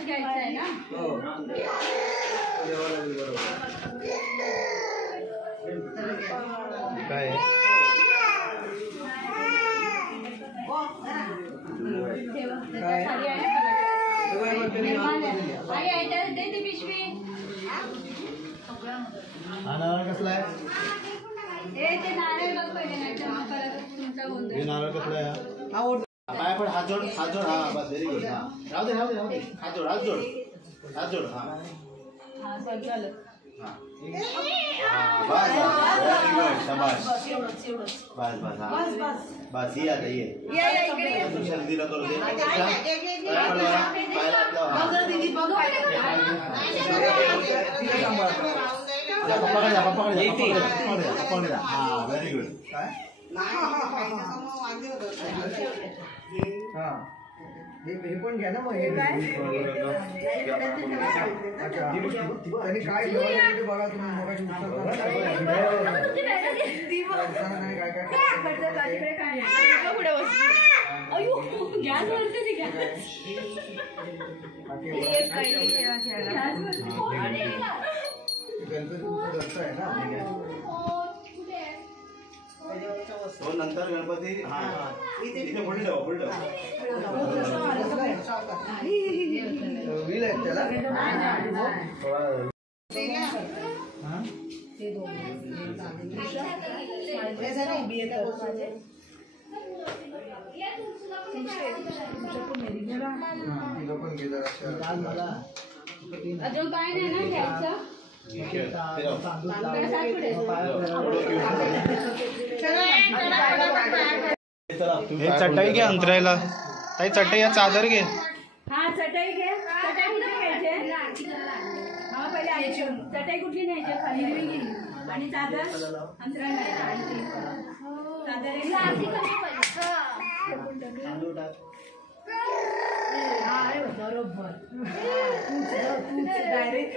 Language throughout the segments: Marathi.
कलश घ्यायचा आहे ना. काय कसला आहे? नारळ कसला आहे? पाय पड, हात जोड, हात जोड. हा बस, व्हेरी गुड. राहू दे, राहू दे, राहू दे. हात जोड, हात जोड, हात जोड. हा बस, व्हेरी गुड, शाबाश. बस बस, हा बस. ये आता ये. तुषार दिला करू दे. पप्पाकडे जा. हा व्हेरी गुड. हे पण घ्या ना मग. हे काय त्यांनी काय ठेवायचं बघा तुम्ही. तो नंतर गणपती. हा इथे पुढे ठेवा, पुढे ठेवा. व्हील आहे त्याला. अजून काय नाही ना घ्यायचं. चटई घे अंतरायला. ताई चटई या चादर घे. हा चटई घे. चटई कुठली घ्यायची? हा पहिले आईची चटई कुठली न्यायची? खाली गेली आणि चादर अंतरायला. चादर बरोबर. डायरेक्ट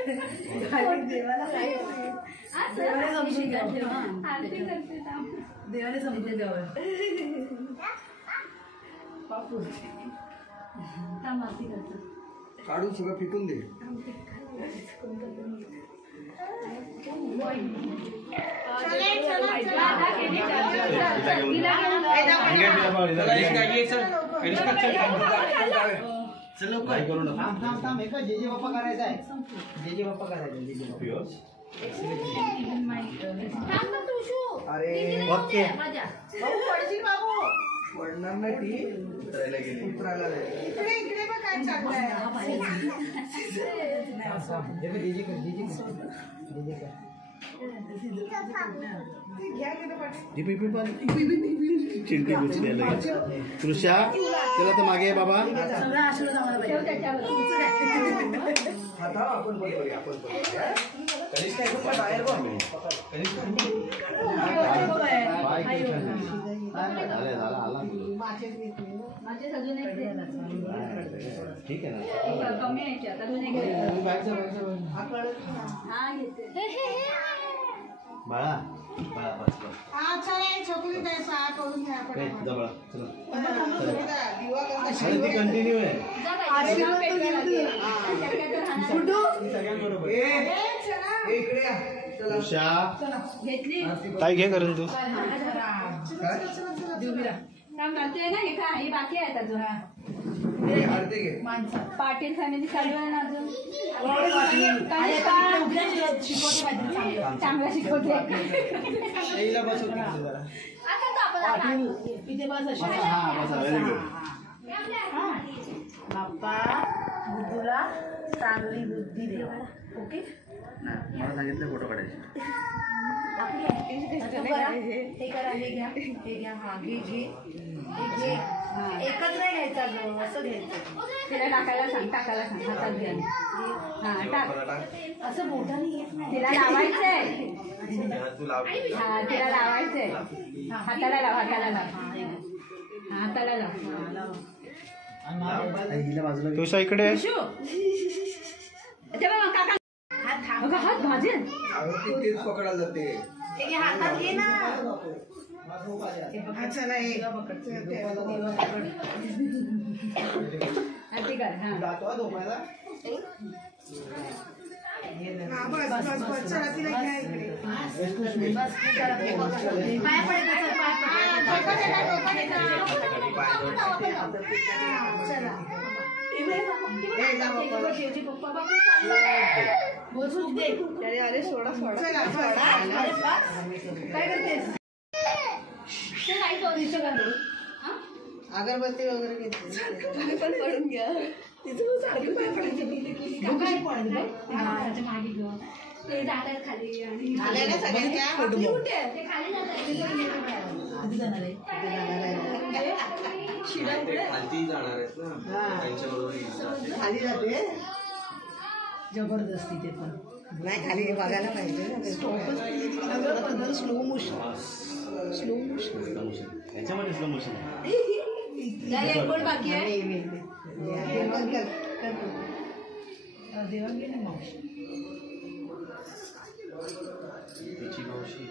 देवाला समजून द्यावं. काढून सगळं फिकून दे. जे जे बाप्पा करायचा आहे. जे जे बाप्पा करायचा. जे जे बाप्पा. अरे ओके. पडणार नाही ती. उतरायला इकडे बघ काय चाललंय. चिंटी बुचलेलं तृषा. चला तर मागे बाबा. आपण बाहेर बघ. ठीक आहे ना. कमी आहे आता. बाळा बाळा बस बस. कंटिन्यू आहे. घेतली ताई घे करून तू. घालतोय ना. हे काय बाकी आहेत अजून. पाटील फॅमिली चालू आहे ना अजून. चांगला शिकवते. बाप्पा बुद्धूला चांगली बुद्धी दे. ओके. मला सांगितलं फोटो काढायचे. हे करा. हे घ्या. हे घ्या. हा घे घे. एकच नाही घ्यायचा ग. असं घ्यायचं. तिला टाकायला सांग. टाकायला सांग. हातात घ्या. हा टाक. असं बोटाने येत नाही. तिला लावायचंय. हा तिला लावायचंय. हाताला लाव. हाताला लाव. हाताला लाव. तुषा इकडे. काका हात भाजेल. तेच पकडायला जाते. हातात घे ना. आरती कर. हा जातो झोपायला. हा, बस बस बस चला तिला घ्या इकडे. पाया पडेल का? चल, पाया चला अरे सोडा सोडा. चला काय करतेस? अगरबत्ती वगैरे घेतली पण पडून घ्या. तिचं सारखं पाय पडायचं. ते जातात खाली आणि आल्या ना सगळ्यांच्या आपली कुठे आहे? ते खाली जातात. कधी जाणार आहे? शिरा कुठे? खाली जाणार आहेत ना त्यांच्याबरोबर खाली जाते जबरदस्ती ते पण नाही खाली बघायला पाहिजे स्लो मोशन स्लो मोशन याच्यामध्ये स्लो मोशन कोण बाकी आहे? देवांगी नाही मावशी तिची मावशी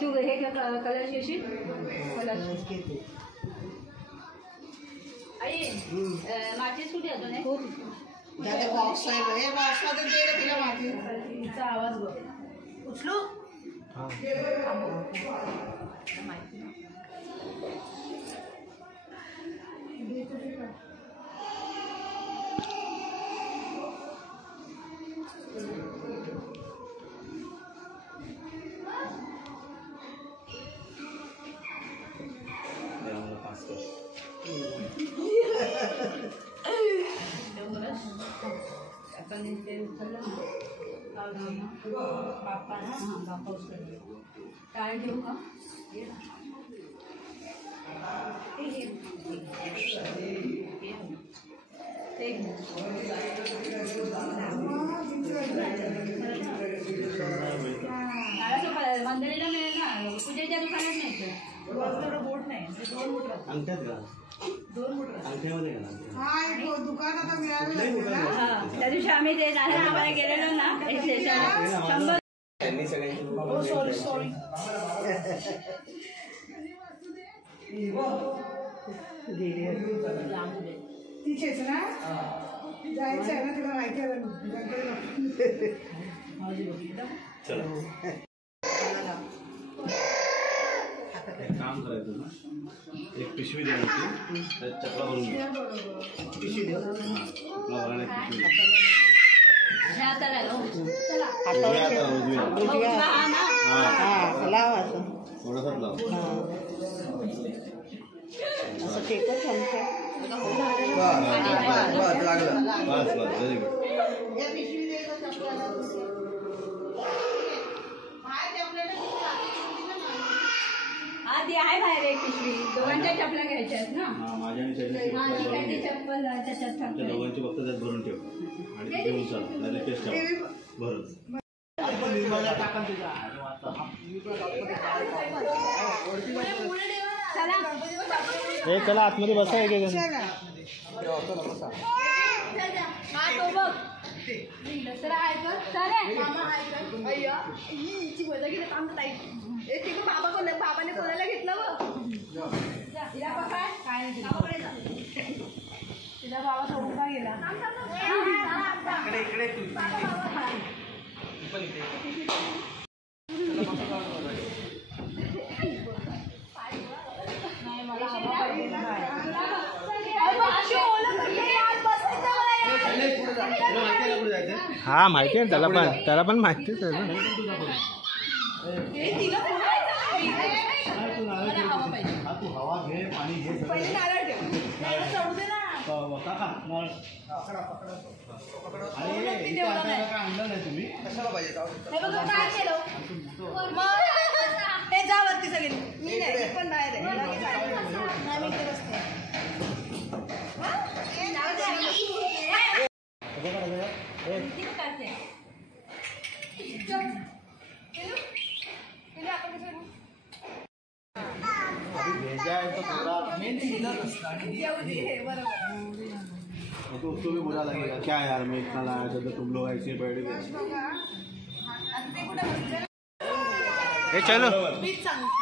तू हे कलर शेशी आई माचीस कुठे अजून आहे? बॉक्स आहे बॉक्स मध्ये दे रे तिला मागे तिचा आवाज बघ. उचलू? काय घेऊ का? मंदिराला मिळेल ना, पूजेच्या दुकानात नाही. बोट नाही, दोन बोट राहतात. अंगठ्यात का? दोन बोट राहतात. अंगठ्यामध्ये का? हा दुकान आता मिळालं हा, त्या दिवशी आम्ही ते नारायणाबाला गेलेलो ना एक स्टेशन 100 त्यांनी सगळ्यांची सॉरी तिचेच ना जायचं आहे ना तुला माहिती आहे काम करायचं ना, एक पिशवी द्यायची, त्यात चपला भरून घ्या. पिशवी द्या. चपला भरायला एक पिशवी द्या. उजव्या हाताला, लाव असं थोडंसं लाव. असं टेकच बस बस, व्हेरी गुड. आधी आहे बाहेर एक पिशवी, दोघांच्या चपला घ्यायच्या आहेत ना. हा, माझ्या आणि शैलीची हा, चप्पल ठीक आहे, भरून ती घे. चप्पल त्याच्यात आमच्या टाकते. दोघांची फक्त त्यात भरून ठेव आणि घेऊन चला, नाही टेस्ट ठेवा भरून. चला चला आतमध्ये बसा एक हा तो बघ. तर ऐकत चालेल. अय्या हिची मजा घेत आमचं ताई. एक ठीक बाबाने कोणाला घेतलं बघ. तिला पकड. काय बाबाकडे जा. तिला बाबा सोडून का गेला? इकडे हा माहिती आहे त्याला पण माहितीच आहे ना. तू हवा घे, पाणी घे, आणलं नाही तुम्ही कशाला पाहिजे जाऊ काय केलं ते जा वरती सगळी. मी नाही, मी पण बाहेर आहे. नाही, मी इथे बसते. येऊ दे हे बरोबर. तो उसको भी बुरा लगेगा क्या यार मैं इतना लाया था तो तुम लोग ऐसे बैठ गए. आता ते कुठे बसले? हे चलो मीच सांगितलं.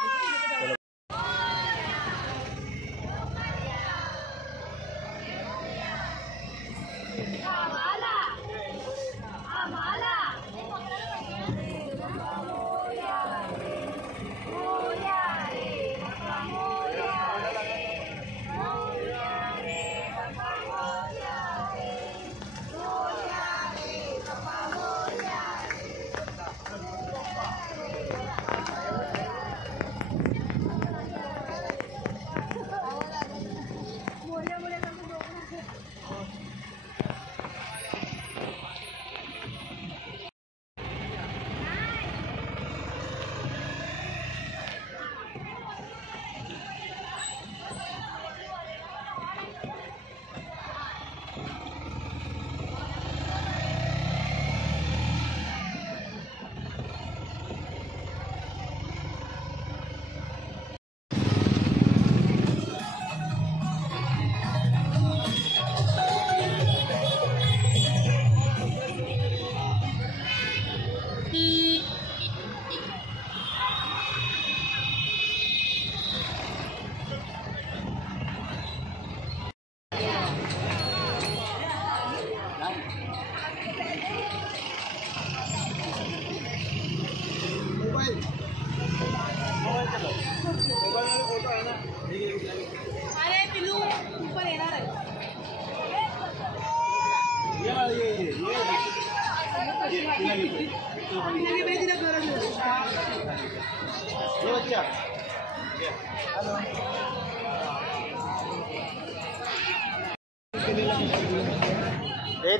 अरे पिलू तू पण येणार आहे.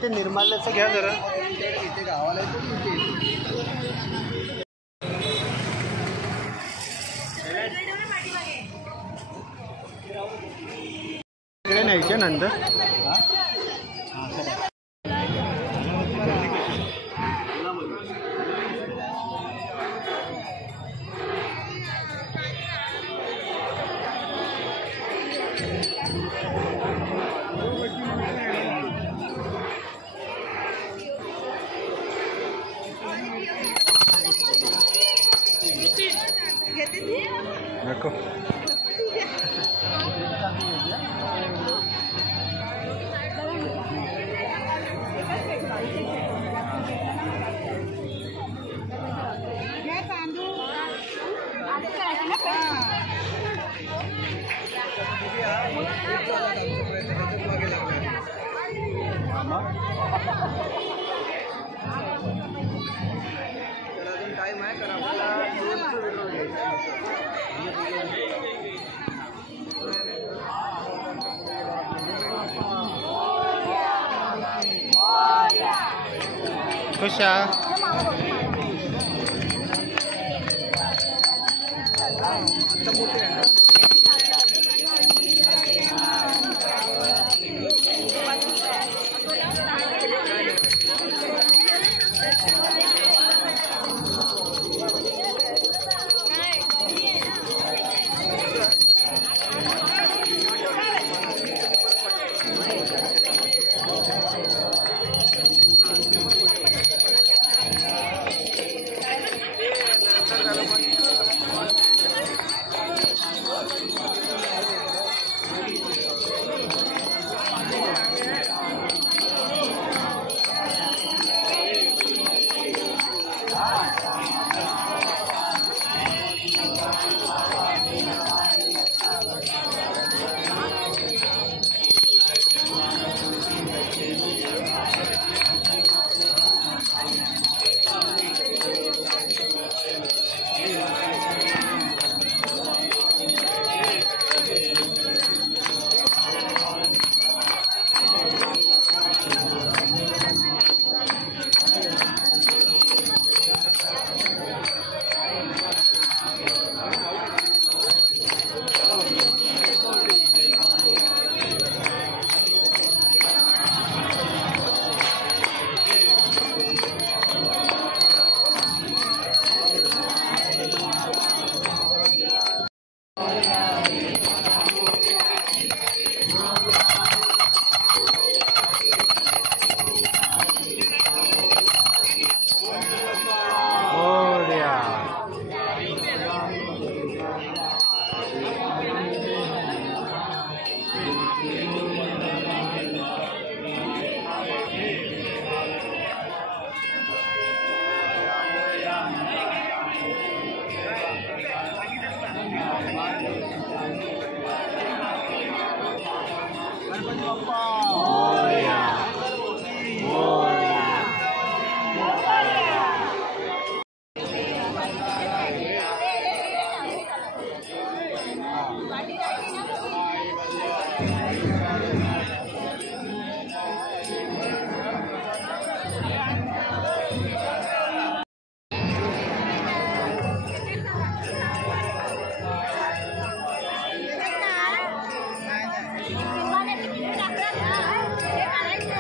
ते निर्माल्याचं घ्या जरा. इथे गावाला येतो इकडे न्यायच्या नंतर नको. टाइम आहे कारण आपल्याला खुशा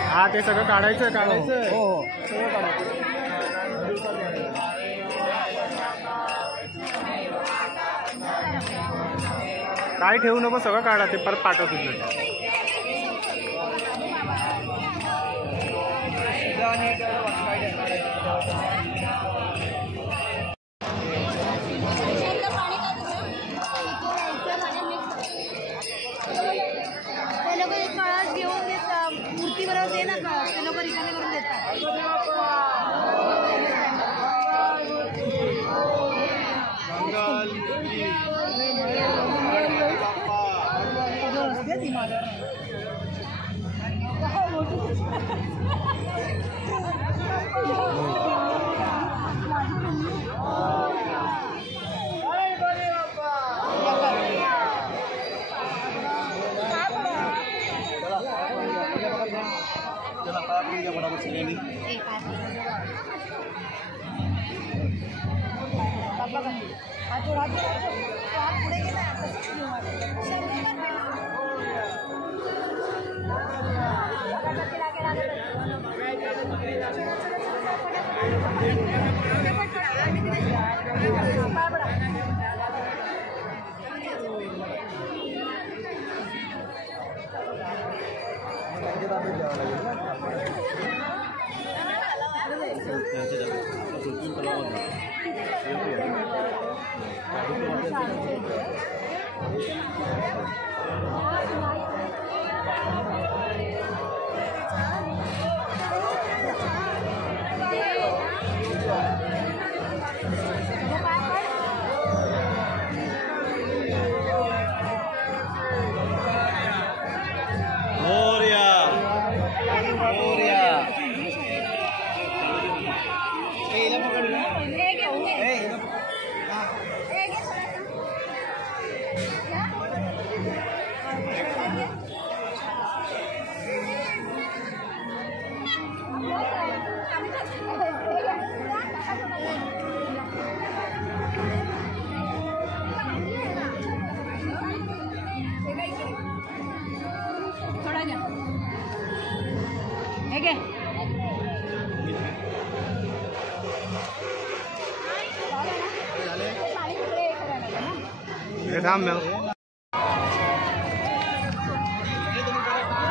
हा ते सगळं काढायचं हो सगळं काढायचं. काय ठेवू नको, सगळं काढा, ते परत पाठव तुझं. ते लोक एक कळस घेऊन देतात मूर्ती बरोबर दे ना कळस ते लोक रिकामे करून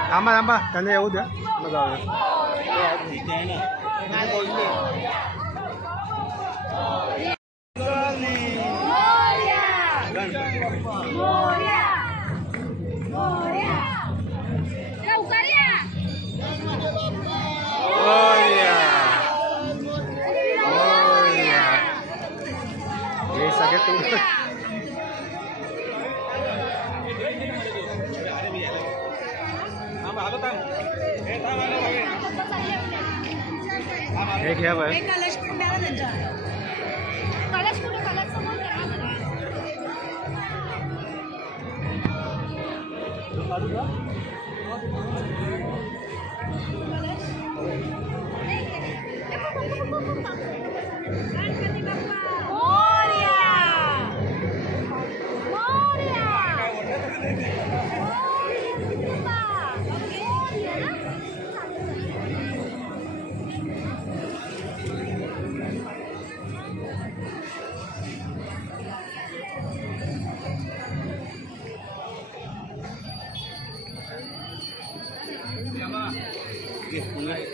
थांबा थांबा, त्यांना येऊ द्या, मग जाऊया. हे सगळे तू हे घ्या बाय. कलश पण द्या ना त्यांच्या कलश कुठे कलश समोर गणपती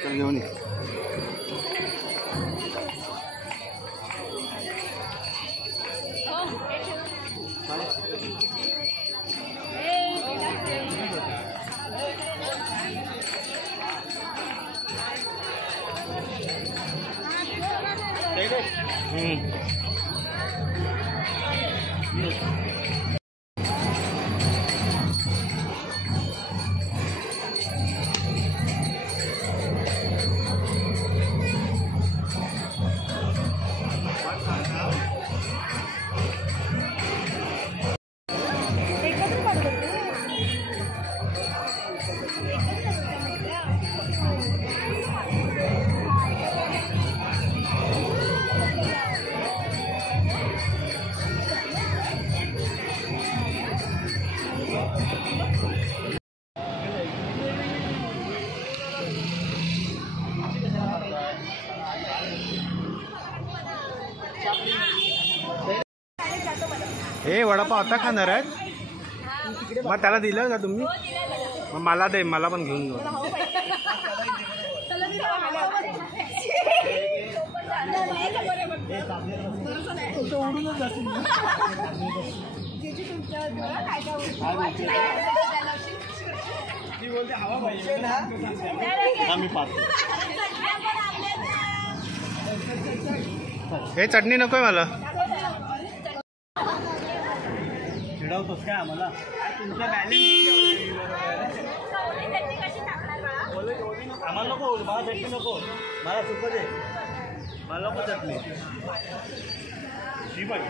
बाप्पा घेऊन ये. Oh. हे वडापाव आता खाणार आहेत मग त्याला दिलं का तुम्ही मग मला दे मला पण घेऊन जाऊ हे चटणी नकोय मला चिडवतोस काय आम्हाला तुमचा आम्हाला नको मला चटणी नको मला सुकं दे मला नको चटणी शी पण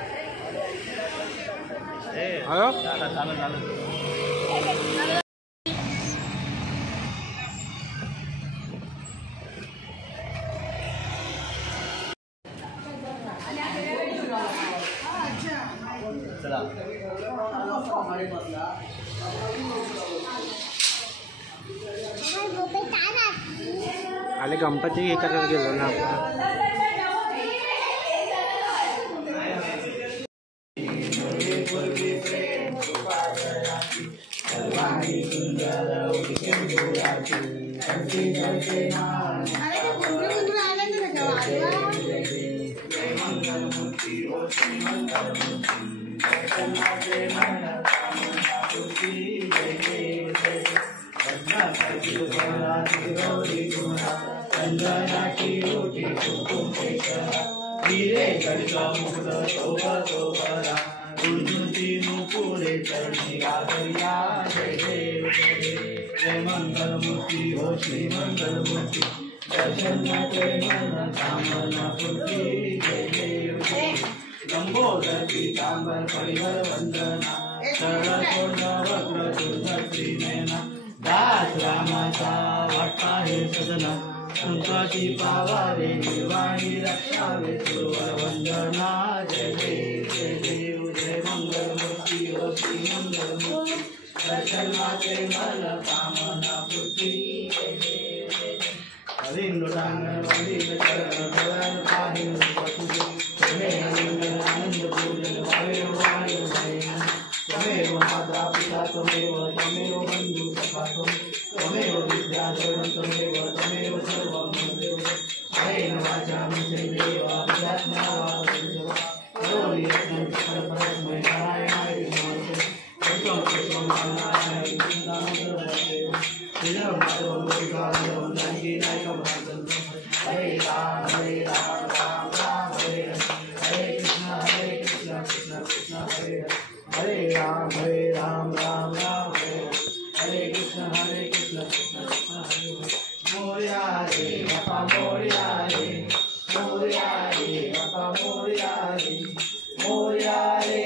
चालेल चालेल चला आले गणपती हे करायला गेलो ना मंगलमूर्ति हो श्री मंगलमूर्ति दर्शन कामना पूर्ति जय देव लंबोदर पीतांबर परिहर वंदना शरद वक्र दुर्धर नयना दास रामाचा वाटता हे सदना संकटी पावावे निर्वाणी रक्षावे सुरवर वंदना जय देव जय मंगलमूर्ति हो श्री मंगलमूर्ति दर्शनाचे मन कामना पूर्ति हरिंद्रांगण वंदित चरण भवन पाहिन पतुजे त्वमेव आनंद पूजन भवेव वायु भयन त्वमेव माता पिता त्वमेव बंधु सखा त्वमेव विद्याधरं त्वमेव सर्वं मम कायेन वाचा मनसेन्द्रियेण वा बुद्ध्यात्मना वा करोमि यत्नं परस्मै नारायणाय नमः हरे राम राम राम हरे हरे कृष्ण कृष्ण हरे हरे राम राम राम हरे कृष्ण कृष्ण हरे मोरया रे बापा मोरया रे बापा मोरया रे मोरया रे